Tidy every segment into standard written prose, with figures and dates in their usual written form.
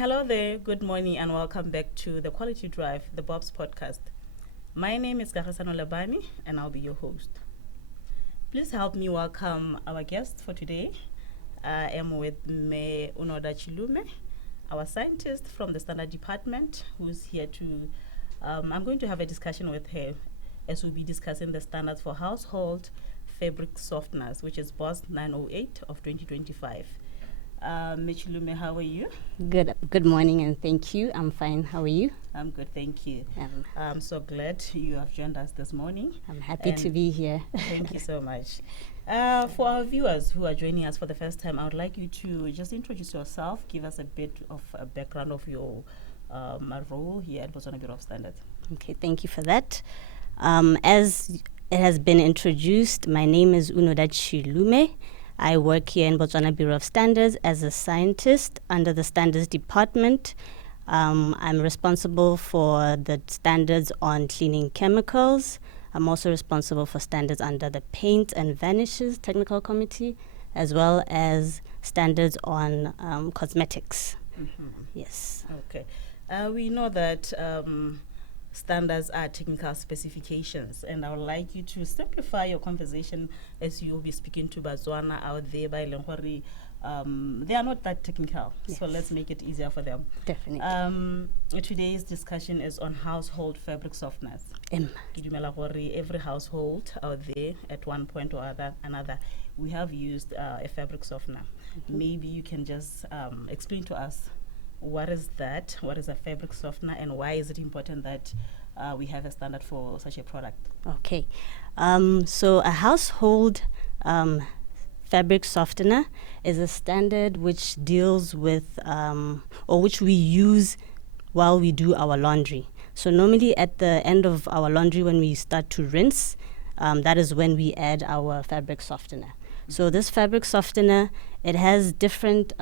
Hello there, good morning, and welcome back to the Quality Drive, the BOS podcast. My name is Gaborone Labani, and I'll be your host. Please help me welcome our guest for today. I am with Me Unoda Chilume, our scientist from the Standard Department, who's here to. I'm going to have a discussion with her as we'll be discussing the standards for household fabric softeners, which is BOS 908 of 2025. Chilume, how are you? Good morning, and thank you. I'm fine. How are you? I'm good, thank you. I'm so glad you have joined us this morning. I'm happy to be here. Thank you so much. For our viewers who are joining us for the first time, I would like you to just introduce yourself, give us a bit of a background of your role here at Botswana Bureau of Standards. Okay, thank you for that. As it has been introduced, my name is Unoda Chilume. I work here in Botswana Bureau of Standards as a scientist under the Standards Department. I'm responsible for the standards on cleaning chemicals. I'm also responsible for standards under the Paint and Varnishes Technical Committee, as well as standards on cosmetics. Mm-hmm. Yes. Okay. We know that standards are technical specifications, and I would like you to simplify your conversation as you'll be speaking to Botswana out there by Lengwari. They are not that technical, so let's make it easier for them. Definitely. Today's discussion is on household fabric softeners. Every household out there at one point or another, we have used a fabric softener. Mm-hmm. Maybe you can just explain to us what is that? What is a fabric softener, and why is it important that we have a standard for such a product? Okay. So a household fabric softener is a standard which deals with, or which we use while we do our laundry. So normally at the end of our laundry, when we start to rinse, that is when we add our fabric softener. Mm-hmm. So this fabric softener, it has different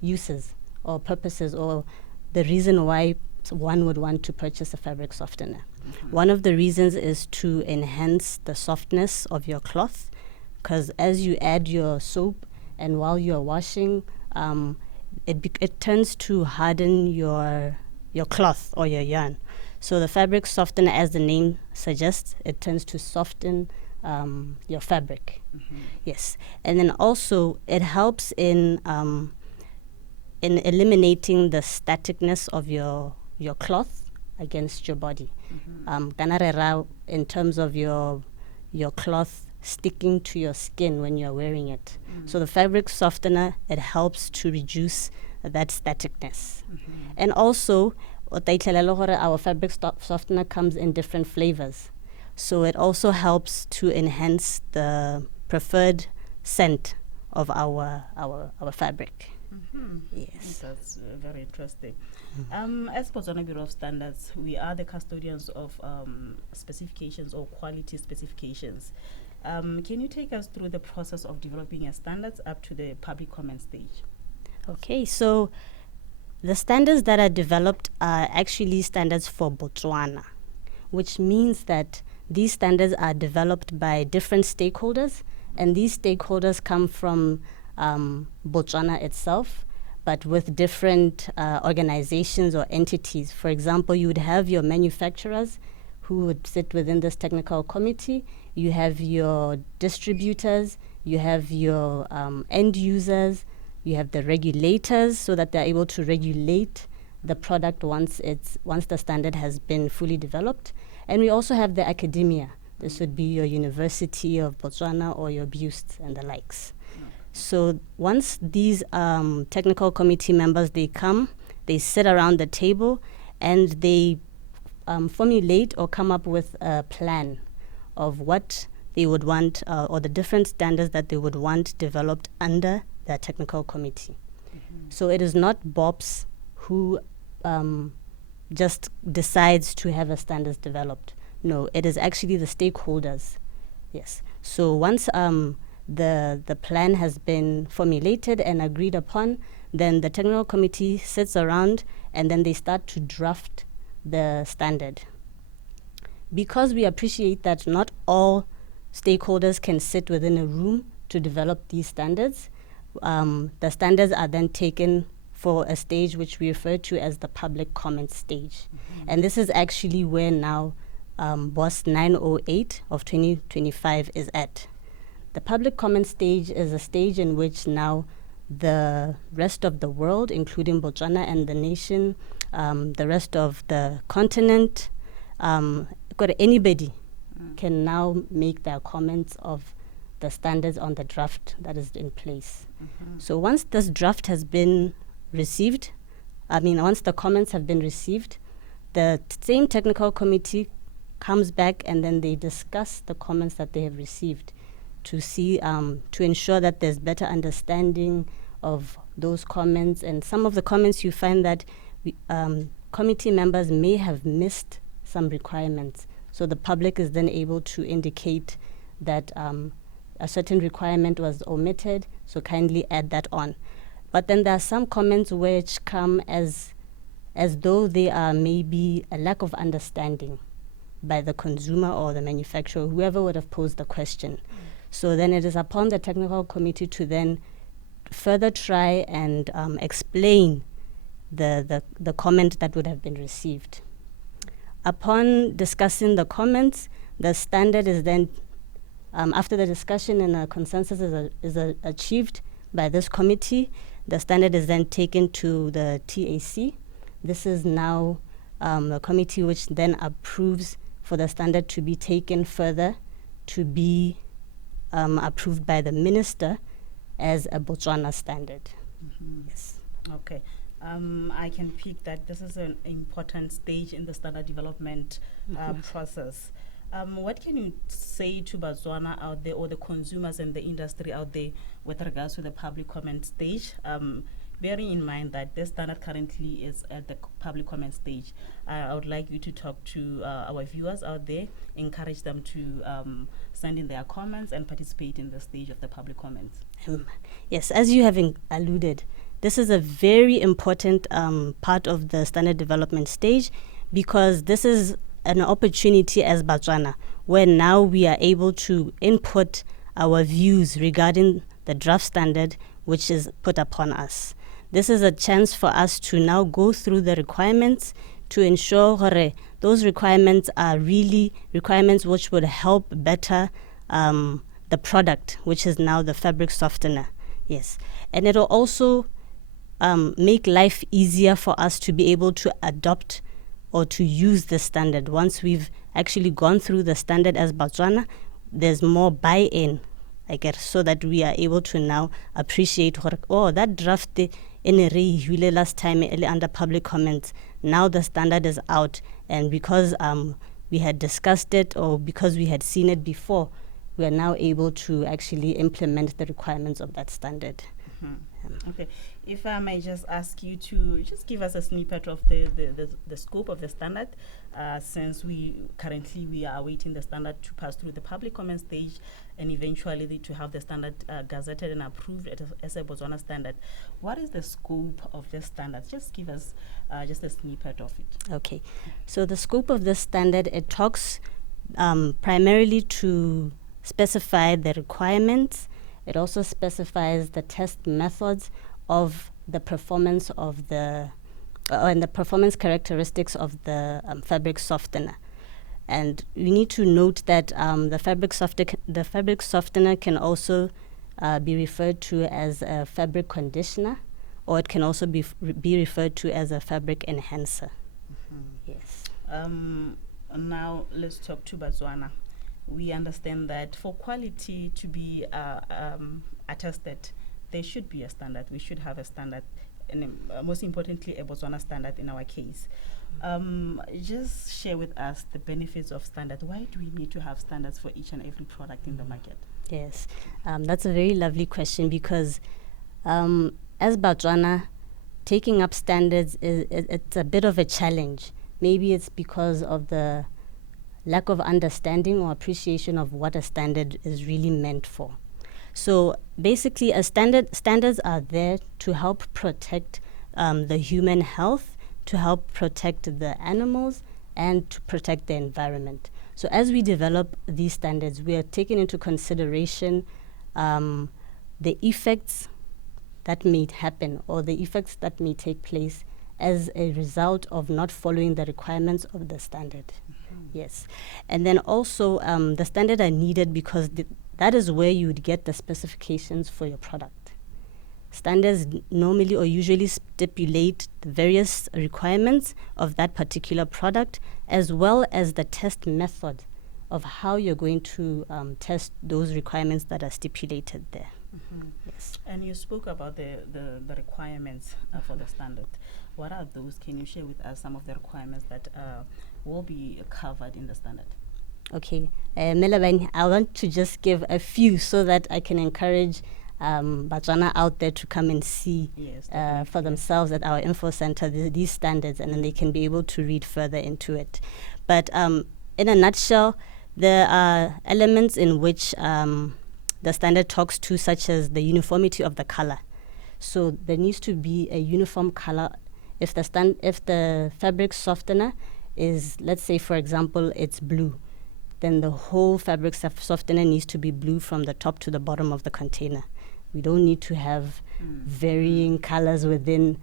uses or purposes, or the reason why one would want to purchase a fabric softener. Mm-hmm. One of the reasons is to enhance the softness of your cloth, because as you add your soap and while you're washing, it tends to harden your cloth or your yarn. So the fabric softener, as the name suggests, it tends to soften your fabric. Mm-hmm. Yes. And then also it helps in eliminating the staticness of your cloth against your body. Mm-hmm. In terms of your cloth sticking to your skin when you're wearing it. Mm-hmm. So the fabric softener, it helps to reduce that staticness. Mm-hmm. And also, our fabric softener comes in different flavors. So it also helps to enhance the preferred scent of our fabric. Mm-hmm. Yes. That's very interesting. Mm-hmm. As Botswana Bureau of Standards, we are the custodians of specifications or quality specifications. Can you take us through the process of developing your standards up to the public comment stage? Okay, so the standards that are developed are actually standards for Botswana, which means that these standards are developed by different stakeholders, and these stakeholders come from Botswana itself, but with different organizations or entities. For example, you would have your manufacturers who would sit within this technical committee. You have your distributors, you have your end users, you have the regulators, so that they're able to regulate the product once the standard has been fully developed. And we also have the academia. This would be your University of Botswana or your BOS and the likes. So once these technical committee members, they come, they sit around the table, and they formulate or come up with a plan of what they would want, or the different standards that they would want developed under their technical committee. Mm-hmm. So it is not BOPS who just decides to have a standards developed. No, it is actually the stakeholders. Yes. So once the plan has been formulated and agreed upon, then the technical committee sits around and then they start to draft the standard. Because we appreciate that not all stakeholders can sit within a room to develop these standards, the standards are then taken for a stage which we refer to as the public comment stage. And this is actually where now BOS 908 of 2025 is at. The public comment stage is a stage in which now the rest of the world, including Botswana and the nation, the rest of the continent, anybody can now make their comments of the standards on the draft that is in place. So once this draft has been received, once the comments have been received, the same technical committee comes back and then they discuss the comments that they have received to see, to ensure that there's better understanding of those comments. And some of the comments you find that committee members may have missed some requirements. So the public is then able to indicate that a certain requirement was omitted, so kindly add that on. But then there are some comments which come as though they are maybe a lack of understanding by the consumer or the manufacturer, whoever would have posed the question. So then it is upon the technical committee to then further try and explain the comment that would have been received. Upon discussing the comments, the standard is then, after the discussion and a consensus is achieved by this committee, the standard is then taken to the TAC. This is now a committee which then approves for the standard to be taken further to be approved by the minister as a Botswana standard. Yes. Okay. I can pick that this is an important stage in the standard development process. What can you say to Botswana out there, or the consumers and the industry out there, with regards to the public comment stage? Bearing in mind that this standard currently is at the public comment stage, I would like you to talk to our viewers out there, encourage them to send in their comments and participate in the stage of the public comments. Yes, as you have alluded, this is a very important part of the standard development stage, because this is an opportunity as Botswana where now we are able to input our views regarding the draft standard which is put upon us. This is a chance for us to now go through the requirements to ensure that those requirements are really requirements which would help better the product, which is now the fabric softener. Yes. And it'll also make life easier for us to be able to adopt or to use the standard. Once we've actually gone through the standard as Botswana, there's more buy-in, I guess, so that we are able to now appreciate, that draft in a last time under public comments, now the standard is out. And because we had discussed it, or because we had seen it before, we are now able to actually implement the requirements of that standard. Okay, if I may just ask you to just give us a snippet of the scope of the standard, since we are awaiting the standard to pass through the public comment stage and eventually to have the standard gazetted and approved as a Botswana standard. What is the scope of the standard? Just give us just a snippet of it. Okay, so the scope of the standard, it talks primarily to specify the requirements. It also specifies the test methods of the performance of and the performance characteristics of the fabric softener. And we need to note that the fabric softener can also be referred to as a fabric conditioner, or it can also be referred to as a fabric enhancer. Yes. Now let's talk to Botswana. We understand that for quality to be attested, there should be a standard. We should have a standard, and most importantly, a Botswana standard in our case. Just share with us the benefits of standards. Why do we need to have standards for each and every product in the market? Yes, that's a very lovely question, because as Botswana, taking up standards it's a bit of a challenge. Maybe it's because of the lack of understanding or appreciation of what a standard is really meant for. So basically, standards are there to help protect the human health, to help protect the animals, and to protect the environment. So as we develop these standards, we are taking into consideration the effects that may happen or the effects that may take place as a result of not following the requirements of the standard. Yes. And then also the standard are needed because that is where you would get the specifications for your product. Standards normally or usually stipulate the various requirements of that particular product, as well as the test method of how you're going to test those requirements that are stipulated there. Yes. And you spoke about the requirements for the standard. What are those? Can you share with us some of the requirements that will be covered in the standard? Okay. Melabane, I want to just give a few so that I can encourage Botswana out there to come and see for themselves at our info center these standards, and then they can be able to read further into it. But in a nutshell, there are elements in which the standard talks to, such as the uniformity of the color. So there needs to be a uniform color. If the fabric softener is, let's say for example, it's blue, then the whole fabric softener needs to be blue from the top to the bottom of the container. We don't need to have varying colors within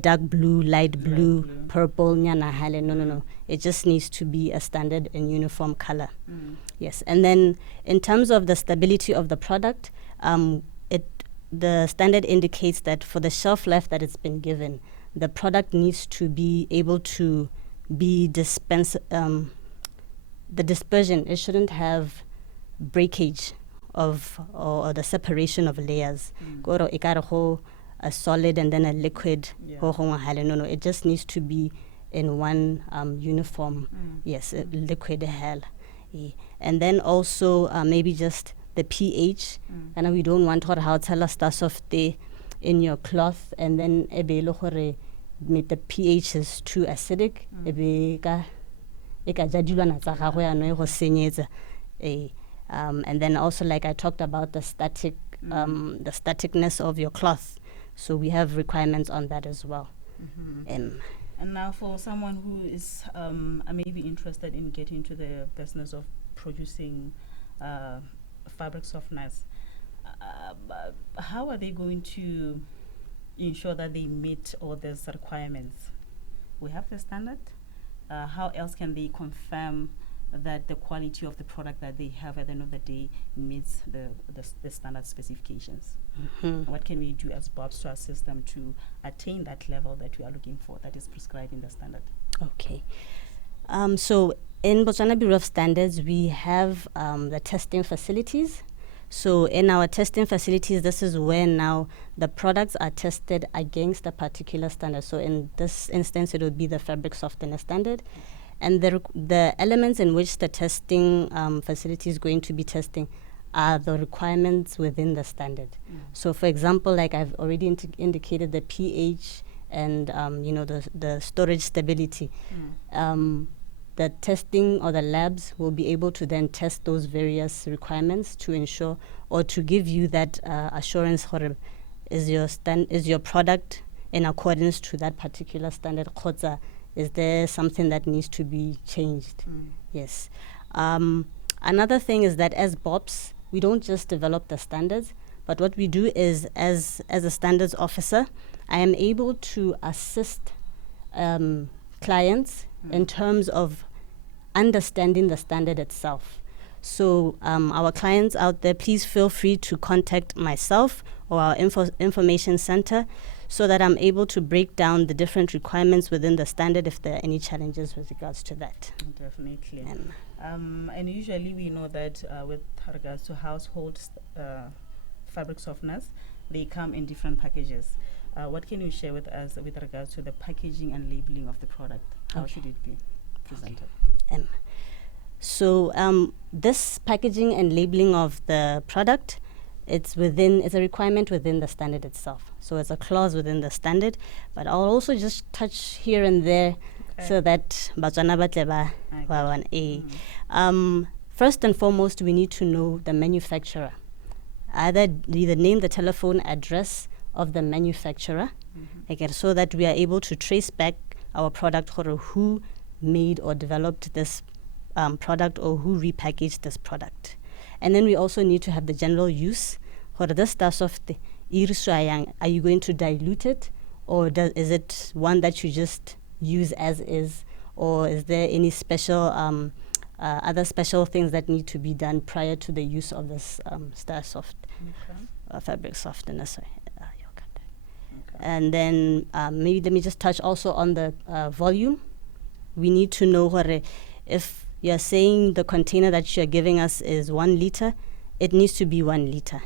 dark blue, light blue, purple, no. It just needs to be a standard and uniform color. Yes, and then in terms of the stability of the product, the standard indicates that for the shelf life that it's been given, the product needs to be able to be the dispersion, it shouldn't have breakage or the separation of layers. A solid and then a liquid. No, it just needs to be in one uniform, liquid hell. And then also maybe just the pH. And we don't want how tell us stuff of the in your cloth, and then the pH is too acidic. And then also, like I talked about, the staticness of your cloth. So we have requirements on that as well. And now for someone who is maybe interested in getting into the business of producing fabric softeners, how are they going to ensure that they meet all these requirements? We have the standard. How else can they confirm that the quality of the product that they have at the end of the day meets the standard specifications? What can we do as BOPs to assist them to attain that level that we are looking for, that is prescribed in the standard? Okay. So in Botswana Bureau of Standards, we have the testing facilities. So in our testing facilities, this is where now the products are tested against a particular standard. So in this instance, it would be the fabric softener standard. And the elements in which the testing facility is going to be testing are the requirements within the standard. So for example, like I've already indicated, the pH and the storage stability. The testing or the labs will be able to then test those various requirements to ensure or to give you that assurance, is your product in accordance to that particular standard. Is there something that needs to be changed? Yes. Another thing is that as BOPs, we don't just develop the standards, but what we do is, as a standards officer, I am able to assist clients in terms of understanding the standard itself. So our clients out there, please feel free to contact myself or our information center so that I'm able to break down the different requirements within the standard if there are any challenges with regards to that. Definitely. And usually we know that with regards to household fabric softeners, they come in different packages. What can you share with us with regards to the packaging and labeling of the product? How should it be presented? So this packaging and labeling of the product, it's a requirement within the standard itself. So it's a clause within the standard, but I'll also just touch here and there so that Botswana batleba first and foremost, we need to know the manufacturer. Either the name, the telephone address of the manufacturer, so that we are able to trace back our product, who made or developed this product or who repackaged this product. And then we also need to have the general use. This stuff are you going to dilute it, or is it one that you just use as is, or is there any special other special things that need to be done prior to the use of this Star Soft fabric softener? Sorry. And then maybe let me just touch also on the volume. We need to know if you're saying the container that you're giving us is 1 liter, it needs to be 1 liter,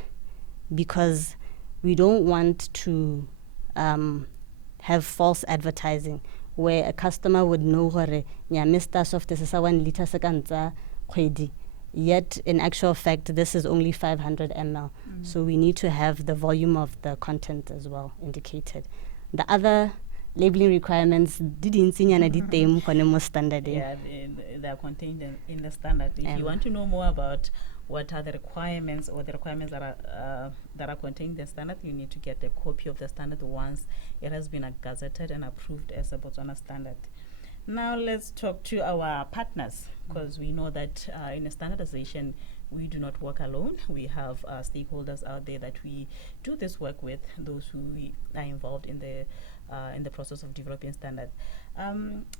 because we don't want to have false advertising where a customer would know Mr. Soft this is 1 liter sekantsa kgwedi, yet in actual fact this is only 500 ml. So we need to have the volume of the content as well indicated. The other labeling requirements standard. Yeah, they are contained in the standard. If you want to know more about what are the requirements or the requirements that are contained in the standard, you need to get a copy of the standard once it has been gazetted and approved as a Botswana standard. Now let's talk to our partners, because we know that in a standardization we do not work alone. We have stakeholders out there that we do this work with, those who are involved in the process of developing standards.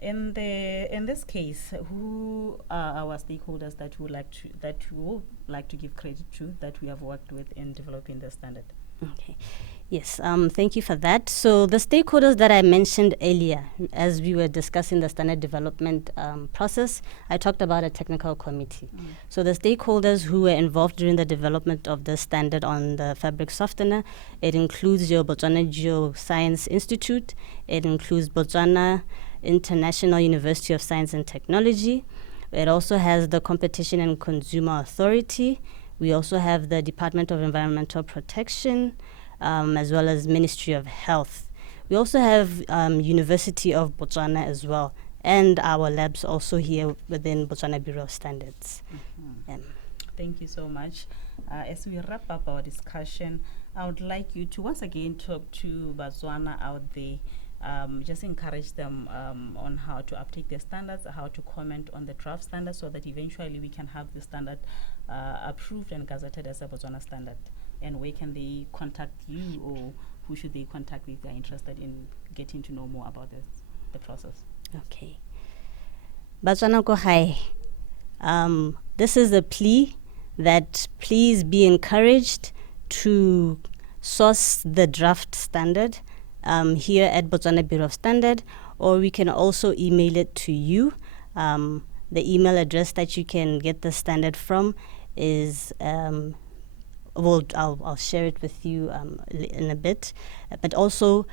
In this case, who are our stakeholders that we would like to give credit to, that we have worked with in developing the standard? Okay. Yes, thank you for that. So the stakeholders that I mentioned earlier, as we were discussing the standard development process, I talked about a technical committee. So the stakeholders who were involved during the development of the standard on the fabric softener, it includes your Botswana Geoscience Institute, it includes Botswana International University of Science and Technology, it also has the Competition and Consumer Authority, we also have the Department of Environmental Protection, as well as Ministry of Health. We also have University of Botswana as well, and our labs also here within Botswana Bureau of Standards. Thank you so much. As we wrap up our discussion, I would like you to once again talk to Botswana out there. Just encourage them on how to uptake their standards, how to comment on the draft standards, so that eventually we can have the standard approved and gazetted as a Botswana standard. And where can they contact you, or who should they contact if they're interested in getting to know more about the process? Okay. Botswana ko hai. This is a plea that please be encouraged to source the draft standard here at Botswana Bureau of Standards, or we can also email it to you. The email address that you can get the standard from is, I'll share it with you in a bit. But also,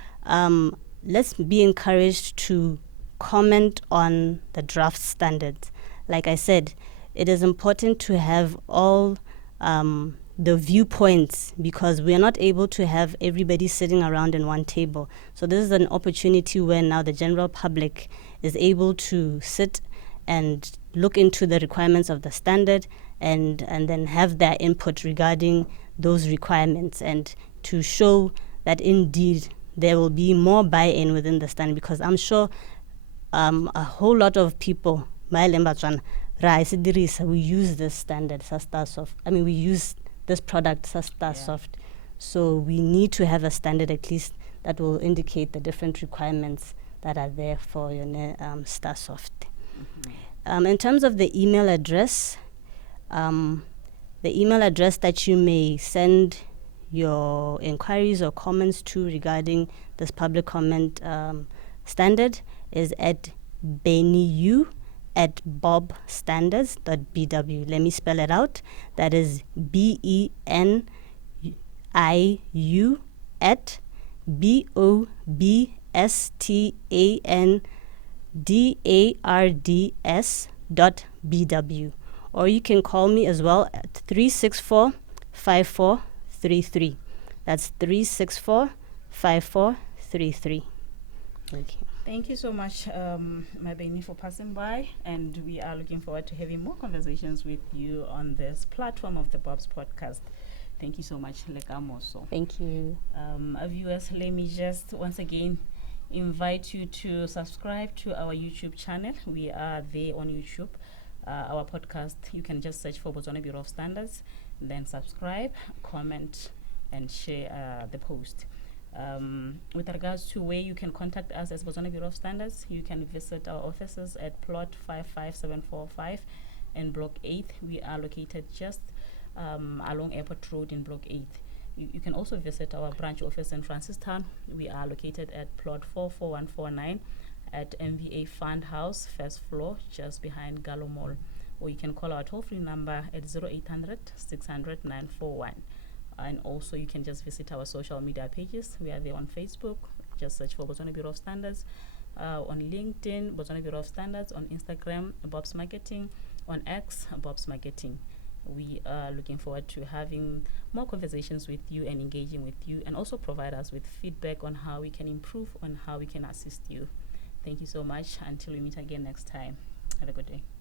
let's be encouraged to comment on the draft standards. Like I said, it is important to have all the viewpoints, because we are not able to have everybody sitting around in one table. So this is an opportunity where now the general public is able to sit and look into the requirements of the standard and then have their input regarding those requirements, and to show that indeed there will be more buy-in within the standard, because I'm sure a whole lot of people, we use this standard, we use this product, Star Soft. So we need to have a standard at least that will indicate the different requirements that are there for your Star Soft. In terms of the email address, that you may send your inquiries or comments to regarding this public comment standard is at beniu@bobstandards.bw. Let me spell it out. That is BENIU at BOBSTANDARDS.BW. Or you can call me as well at 364-5433. That's 364-5433. Thank you. Thank you so much, Mabeni, for passing by, and we are looking forward to having more conversations with you on this platform of the BOBS podcast. Thank you so much, Lekamoso. Thank you. Our viewers, let me just once again invite you to subscribe to our YouTube channel. We are there on YouTube. Our podcast, you can just search for Botswana Bureau of Standards, then subscribe, comment, and share the post. With regards to where you can contact us as Botswana Bureau of Standards, you can visit our offices at plot 55745 in Block 8. We are located just along Airport Road in Block 8. You can also visit our branch office in Francistown. We are located at plot 44149 at MVA Fund House, first floor, just behind Gallo Mall. Or you can call our toll-free number at 0800 600 941. And also you can just visit our social media pages. We are there on Facebook. Just search for Botswana Bureau of Standards. On LinkedIn, Botswana Bureau of Standards. On Instagram, BOS Marketing. On X, BOS Marketing. We are looking forward to having more conversations with you and engaging with you, and also provide us with feedback on how we can improve, on how we can assist you. Thank you so much. Until we meet again next time. Have a good day.